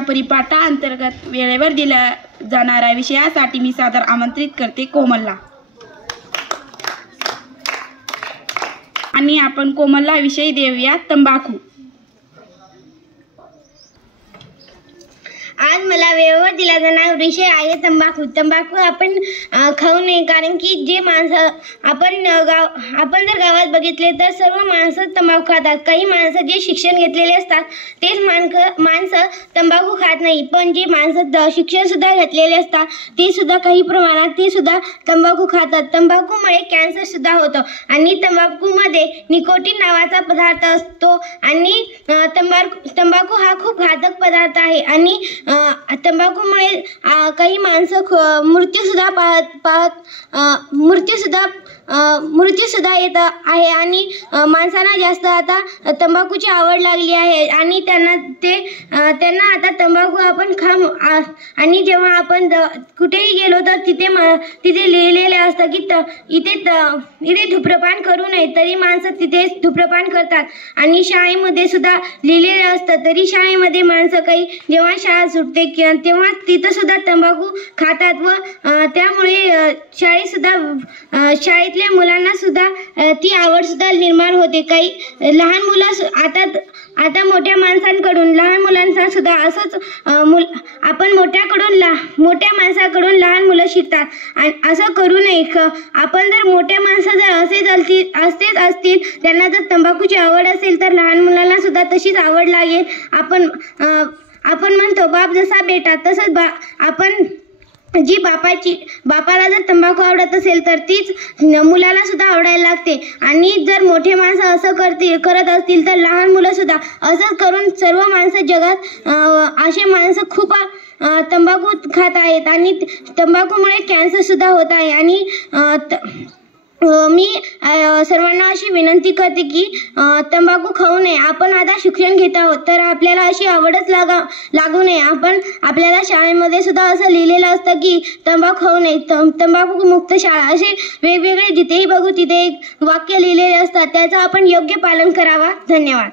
परिपाठांतर्गत वेळेवर दिल्या जाणाऱ्या विषयासाठी मी सादर आमंत्रित करते कोमलला। आणि आपण कोमलला विषय देऊया तंबाखू। आज मला वेळेवर दिला जाणारा विषय आहे तंबाखू। तंबाखू आपण खाऊ नये, कारण की जे माणसं आपण जर गावात बघितले तर सर्व माणसं तंबाखू खातात। काही माणसं जे शिक्षण घेतलेले असतात तेच माणसं तंबाखू खात नाही, पण जे माणसं शिक्षण सुद्धा घेतलेले असतात ते सुद्धा काही प्रमाणात ते सुद्धा तंबाखू खातात। तंबाखूमुळे कॅन्सर सुद्धा होतो आणि तंबाखूमध्ये निकोटीन नावाचा पदार्थ असतो आणि तंबाखू हा खूप घातक पदार्थ आहे आणि तंबाखूमुळे काही माणसं मृत्यू सुद्धा येत आहे आणि माणसांना जास्त आता तंबाखूची आवड लागली आहे आणि त्यांना आता तंबाखू आपण आणि जेव्हा आपण कुठेही गेलो तर तिथे लिहिलेले असतं की इथे धूम्रपान करू नये, तरी माणसं तिथे धूम्रपान करतात आणि शाळेमध्ये सुद्धा लिहिलेलं असतं, तरी शाळेमध्ये माणसं काही जेव्हा शाळा सुटते तेव्हा तिथं सुद्धा तंबाखू खातात व त्यामुळे शाळेतल्या मुलांना सुद्धा ती आवड सुद्धा निर्माण होते। काही लहान मुलं आता मोठ्या माणसांकडून लहान मुलांचा सुद्धा असंच आपण मोठ्या माणसाकडून लहान मुलं शिकतात आणि असं करू नये। आपण जर मोठ्या माणसं जर असेच असतील त्यांना जर तंबाखूची आवड असेल तर लहान मुलांना सुद्धा तशीच आवड लागेल। आपण म्हणतो बाप जसा बेटा तसंच आपण जी बापाला जर तंबाखू आवडत असेल तर तीच मुलाला सुद्धा आवडायला लागते आणि जर मोठे माणसं असं करत असतील तर लहान मुलं सुद्धा असंच करून सर्व माणसं जगात असे माणसं खूप तंबाखू खात आहेत आणि तंबाखूमुळे कॅन्सर सुद्धा होत आहे। आणि मी सर्वांना अशी विनंती करते की तंबाखू खाऊ नये। आपण आता शिक्षण घेत आहोत तर आपल्याला अशी आवडच लागू नये। आपल्याला शाळेमध्ये सुद्धा असं लिहिलेलं असतं की तंबाखू खाऊ नये, तंबाखू मुक्त शाळा, असे वेगवेगळे जिथेही बघू तिथे एक वाक्य लिहिलेले असतात, त्याचं आपण योग्य पालन करावा। धन्यवाद।